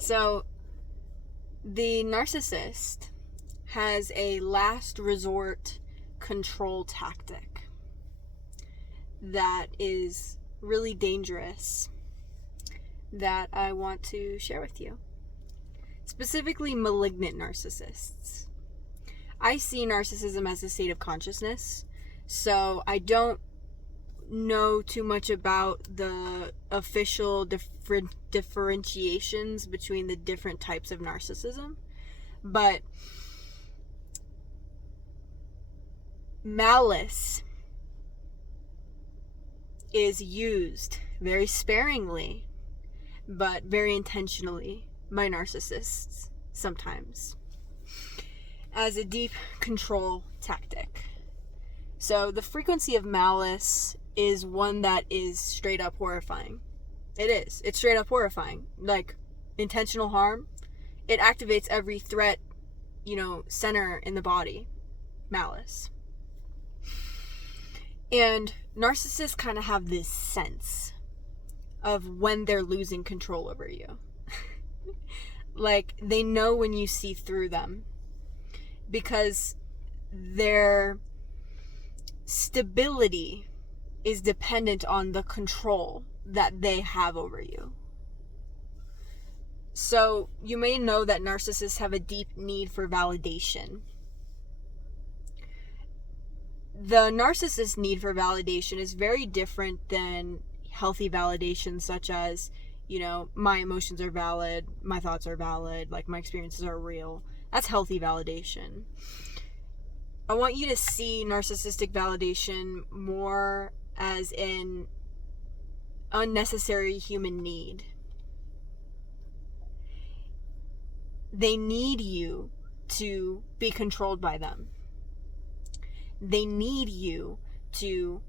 So, the narcissist has a last resort control tactic that is really dangerous that I want to share with you. Specifically, malignant narcissists. I see narcissism as a state of consciousness, so I don't know too much about the official differentiations between the different types of narcissism, but malice is used very sparingly but very intentionally by narcissists sometimes as a deep control tactic. So the frequency of malice is one that is straight up horrifying. It is. It's straight up horrifying. Like, intentional harm. It activates every threat, center in the body. Malice. And narcissists kind of have this sense of when they're losing control over you. Like, they know when you see through them. Because their stability is dependent on the control that they have over you. So you may know that narcissists have a deep need for validation. The narcissist's need for validation is very different than healthy validation, such as, my emotions are valid, my thoughts are valid, like my experiences are real. That's healthy validation. I want you to see narcissistic validation more as an unnecessary human need. They need you to be controlled by them. They need you to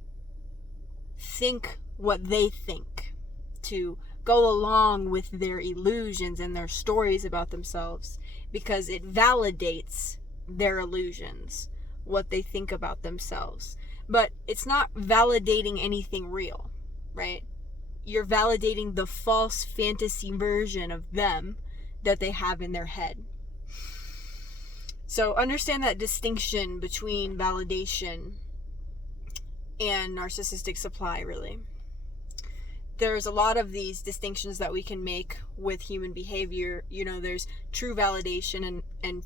think what they think, to go along with their illusions and their stories about themselves, because it validates their illusions, what they think about themselves. But it's not validating anything real, right? You're validating the false fantasy version of them that they have in their head. So understand that distinction between validation and narcissistic supply, really. There's a lot of these distinctions that we can make with human behavior. There's true validation and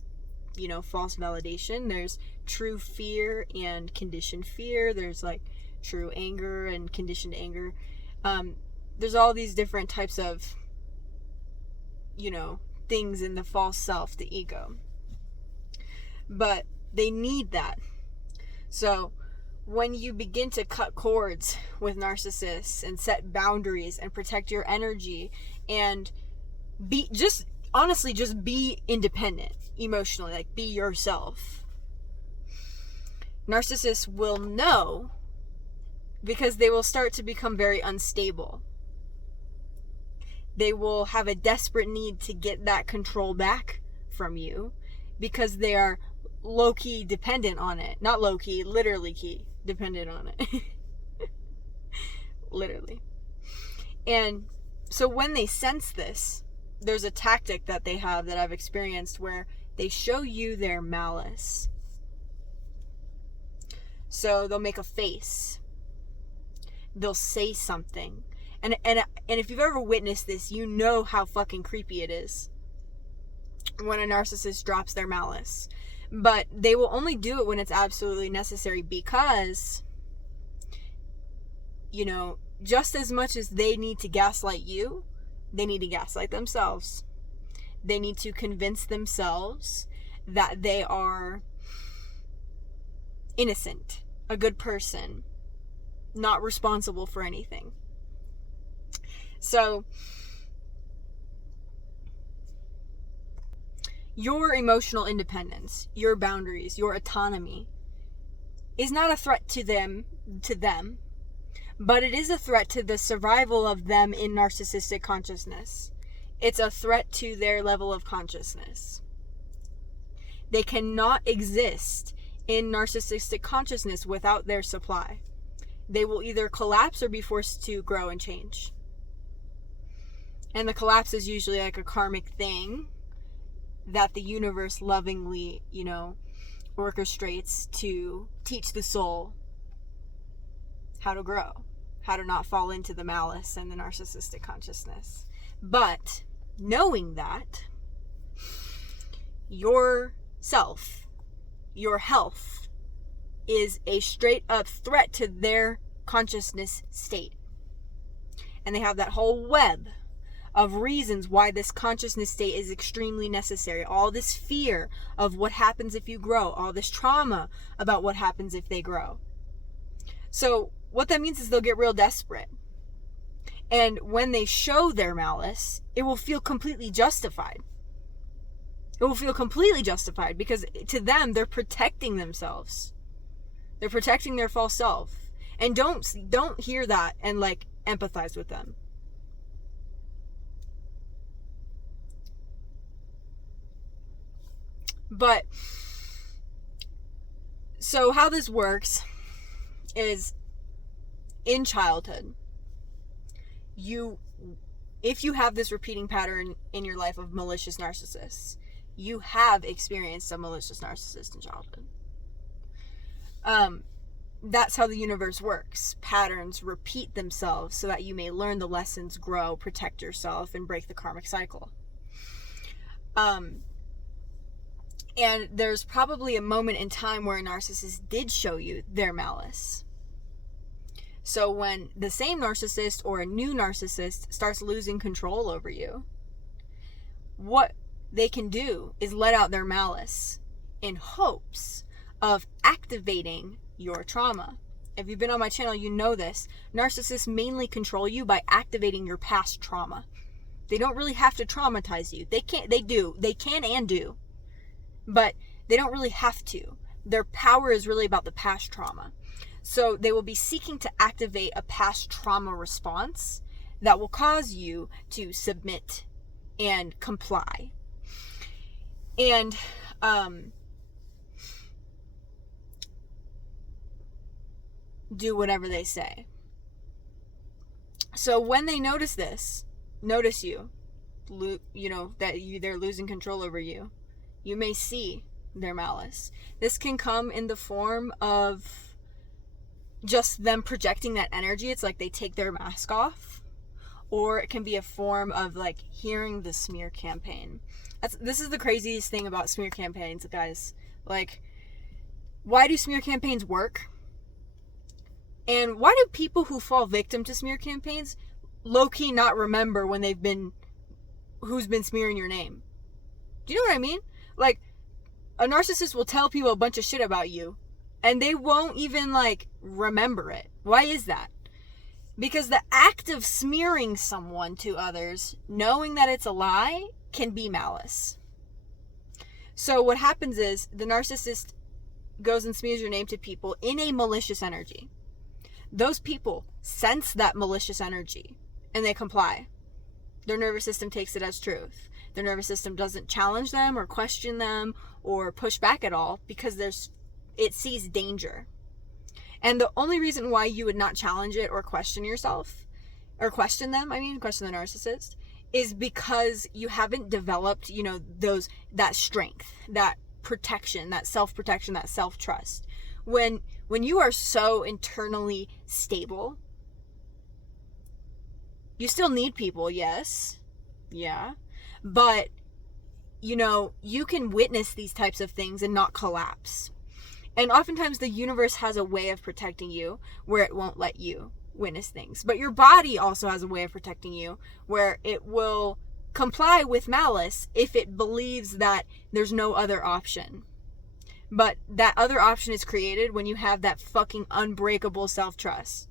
false validation. There's true fear and conditioned fear. There's like true anger and conditioned anger. There's all these different types of, things in the false self, the ego. But they need that. So when you begin to cut cords with narcissists and set boundaries and protect your energy and be independent emotionally, like be yourself, narcissists will know, because they will start to become very unstable. They will have a desperate need to get that control back from you because they are low-key dependent on it. Not low-key, literally key dependent on it. Literally. And so when they sense this, there's a tactic that they have that I've experienced where they show you their malice. So they'll make a face. They'll say something. And if you've ever witnessed this, you know how fucking creepy it is when a narcissist drops their malice. But they will only do it when it's absolutely necessary, because, just as much as they need to gaslight you, they need to gaslight themselves. They need to convince themselves that they are innocent, a good person, not responsible for anything. So, your emotional independence, your boundaries, your autonomy is not a threat to them, but it is a threat to the survival of them in narcissistic consciousness. It's a threat to their level of consciousness. They cannot exist in narcissistic consciousness without their supply. They will either collapse or be forced to grow and change. And the collapse is usually like a karmic thing that the universe lovingly, orchestrates to teach the soul how to grow, how to not fall into the malice and the narcissistic consciousness. But knowing that your self, your health, is a straight up threat to their consciousness state. And they have that whole web of reasons why this consciousness state is extremely necessary. All this fear of what happens if you grow. All this trauma about what happens if they grow. So what that means is they'll get real desperate. And when they show their malice, it will feel completely justified. It will feel completely justified because to them, they're protecting themselves. They're protecting their false self. And don't hear that and like empathize with them. But so how this works is in childhood, if you have this repeating pattern in your life of malicious narcissists, you have experienced a malicious narcissist in childhood. That's how the universe works. Patterns repeat themselves so that you may learn the lessons, grow, protect yourself, and break the karmic cycle. And there's probably a moment in time where a narcissist did show you their malice. So when the same narcissist or a new narcissist starts losing control over you, what they can do is let out their malice in hopes of activating your trauma. If you've been on my channel, you know this. Narcissists mainly control you by activating your past trauma. They don't really have to traumatize you. They can and do. But they don't really have to. Their power is really about the past trauma. So they will be seeking to activate a past trauma response that will cause you to submit and comply. And do whatever they say. So when they notice you, that they're losing control over you, you may see their malice. This can come in the form of just them projecting that energy. It's like they take their mask off. Or it can be a form of like hearing the smear campaign. This is the craziest thing about smear campaigns, guys. Like, why do smear campaigns work? And why do people who fall victim to smear campaigns low-key not remember when who's been smearing your name? Do you know what I mean? Like, a narcissist will tell people a bunch of shit about you, and they won't even, like, remember it. Why is that? Because the act of smearing someone to others, knowing that it's a lie, can be malice. So what happens is, the narcissist goes and smears your name to people in a malicious energy. Those people sense that malicious energy, and they comply. Their nervous system takes it as truth. Their nervous system doesn't challenge them or question them or push back at all because it sees danger. And the only reason why you would not challenge it or question yourself, or question the narcissist, is because you haven't developed, that strength, that protection, that self-protection, that self-trust. When you are so internally stable, you still need people, yes. Yeah. But, you can witness these types of things and not collapse. And oftentimes the universe has a way of protecting you where it won't let you witness things. But your body also has a way of protecting you where it will comply with malice if it believes that there's no other option. But that other option is created when you have that fucking unbreakable self-trust.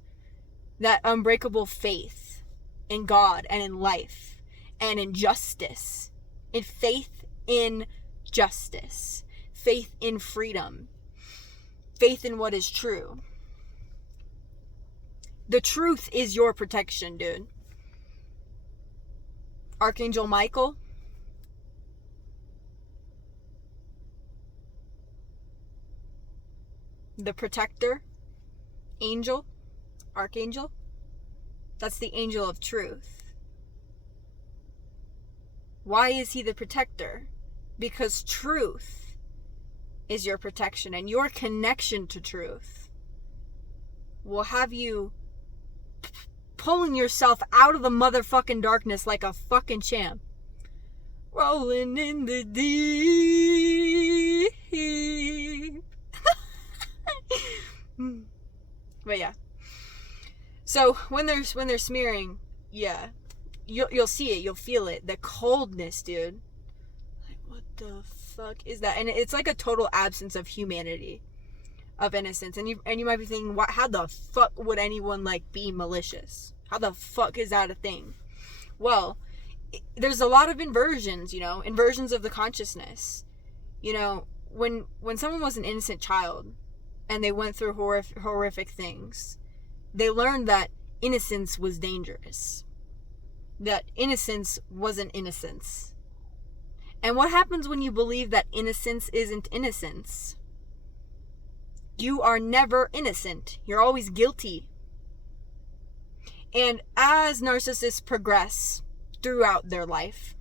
That unbreakable faith in God and in life and in justice. In faith in justice. Faith in freedom. Faith in what is true. The truth is your protection, dude. Archangel Michael, the protector, archangel, that's the angel of truth. Why is he the protector? Because truth is your protection, and your connection to truth will have you pulling yourself out of the motherfucking darkness like a fucking champ. Rolling in the deep. But yeah. So when they're smearing, yeah, you'll see it, you'll feel it. The coldness, dude. Like, what the fuck is that? And it's like a total absence of humanity, of innocence. And you might be thinking, how the fuck would anyone like be malicious? How the fuck is that a thing? Well, there's a lot of inversions, inversions of the consciousness. When someone was an innocent child and they went through horrific things, they learned that innocence was dangerous. That innocence wasn't innocence. And what happens when you believe that innocence isn't innocence? You are never innocent. You're always guilty. And as narcissists progress throughout their life,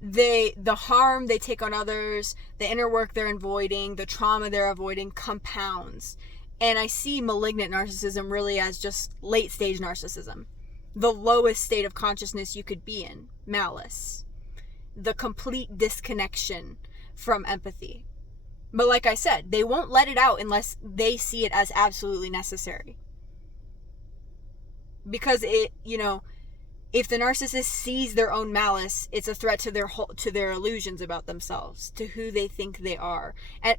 the harm they take on others, the inner work they're avoiding, the trauma they're avoiding compounds. And I see malignant narcissism really as just late stage narcissism. The lowest state of consciousness you could be in. Malice. The complete disconnection from empathy. But like I said, they won't let it out unless they see it as absolutely necessary. Because if the narcissist sees their own malice, it's a threat to their illusions about themselves, to who they think they are.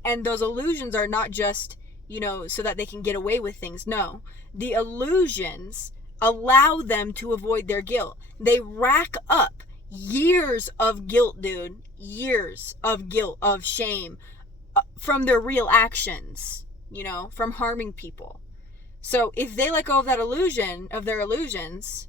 And those illusions are not just, so that they can get away with things. No. The illusions allow them to avoid their guilt. They rack up years of guilt, dude. Years of guilt, of shame, from their real actions, from harming people. So if they let go of that illusion, of their illusions,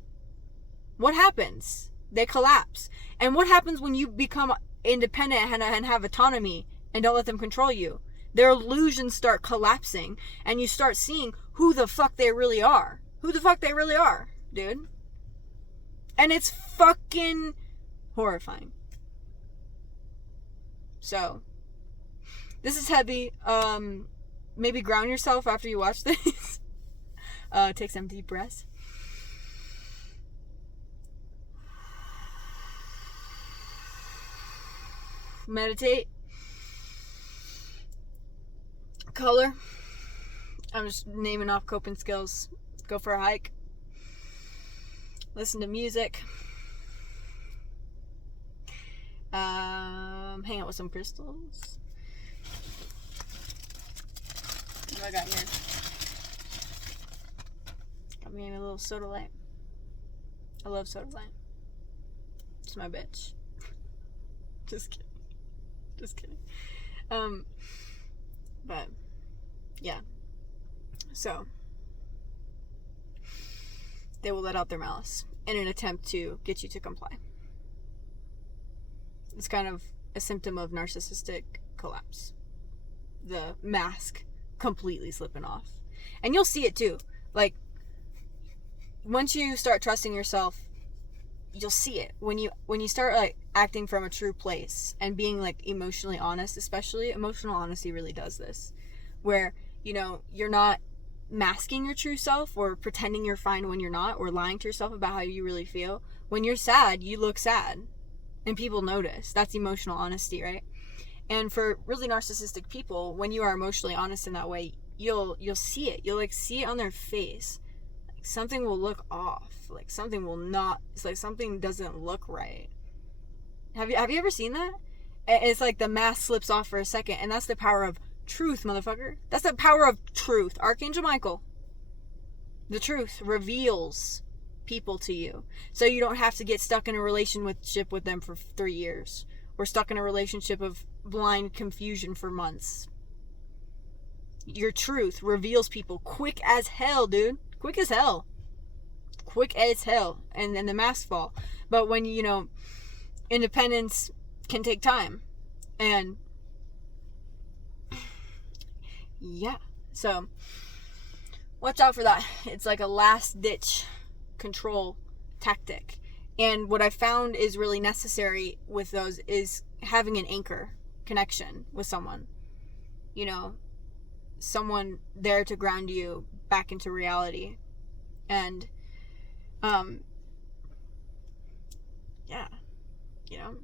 what happens? They collapse. And what happens when you become independent and have autonomy and don't let them control you? Their illusions start collapsing, and you start seeing who the fuck they really are. Who the fuck they really are, dude. And it's fucking horrifying. So, this is heavy. Maybe ground yourself after you watch this. Take some deep breaths. Meditate. Color. I'm just naming off coping skills. Go for a hike. Listen to music. Hang out with some crystals. What do I got here? Got me a little soda light. I love soda light. It's my bitch. Just kidding. But yeah. So they will let out their malice in an attempt to get you to comply. It's kind of a symptom of narcissistic collapse. The mask completely slipping off. And you'll see it too. Like, once you start trusting yourself, you'll see it. When you start like acting from a true place and being like emotionally honest, especially emotional honesty really does this. Where, you're not masking your true self or pretending you're fine when you're not, or lying to yourself about how you really feel. When you're sad, you look sad. And people notice. That's emotional honesty, right? And for really narcissistic people, when you are emotionally honest in that way, you'll see it. You'll like see it on their face. Like something will look off. Like something will not. It's like something doesn't look right. Have you ever seen that? It's like the mask slips off for a second, and that's the power of truth, motherfucker. That's the power of truth. Archangel Michael. The truth reveals people to you, so you don't have to get stuck in a relationship with them for 3 years, or stuck in a relationship of blind confusion for months. Your truth reveals people quick as hell, dude. Quick as hell. And then the masks fall. But when independence can take time, and yeah, so watch out for that. It's like a last ditch control tactic, And what I found is really necessary with those is having an anchor connection with someone. You know, someone there to ground you back into reality. And, yeah, you know,